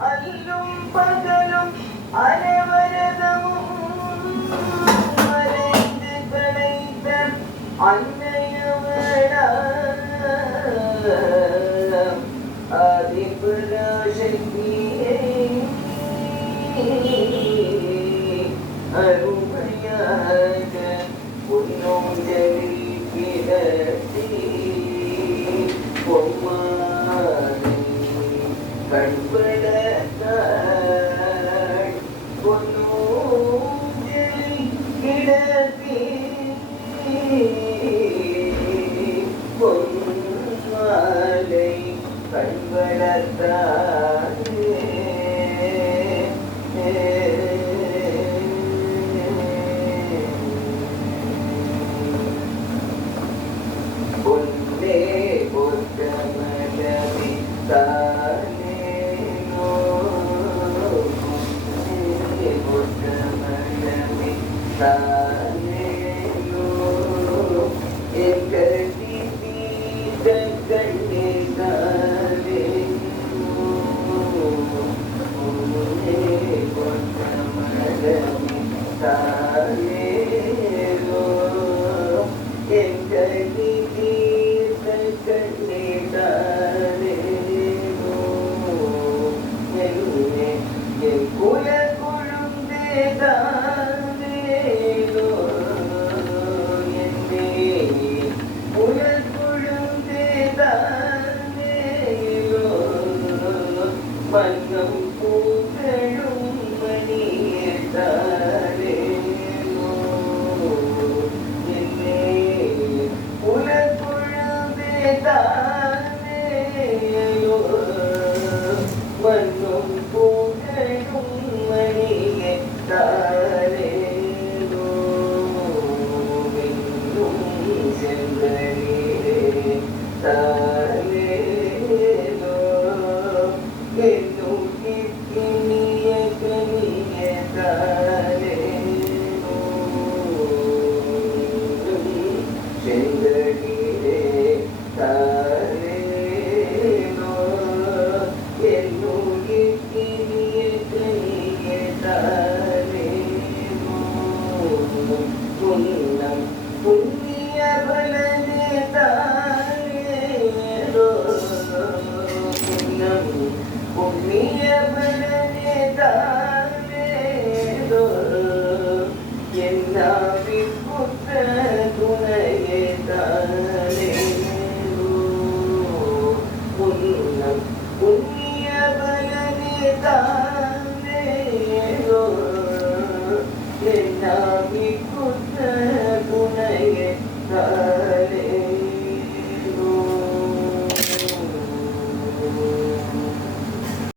அல்லும் பகலும் அனைவரதமும் மறைந்து களைத்த அன்னையவளா ஆதிபராசக்தியே அருமையாக பொன்னோஞ்சலில் கிடத்தி பொம்மானை கண்படத்தாள் பொன்னோஞ்சலில் கிடத்தி பொம்மானை கண்படத்தாள் மன்னம் பூங்களும் மணியத்தாரே என்னே உலகுழுந்தே தானேயோ மன்னம் பூங்களும் மணியத்தாரே இன்னும் சென்றே தானே புண்ணிய பலனே தானேரோ புண்ணிய பலனே தானேரோ என்னாவி புத்த துணையே தானேரோ புண்ணிய பலனே தானேரோ என்னாவி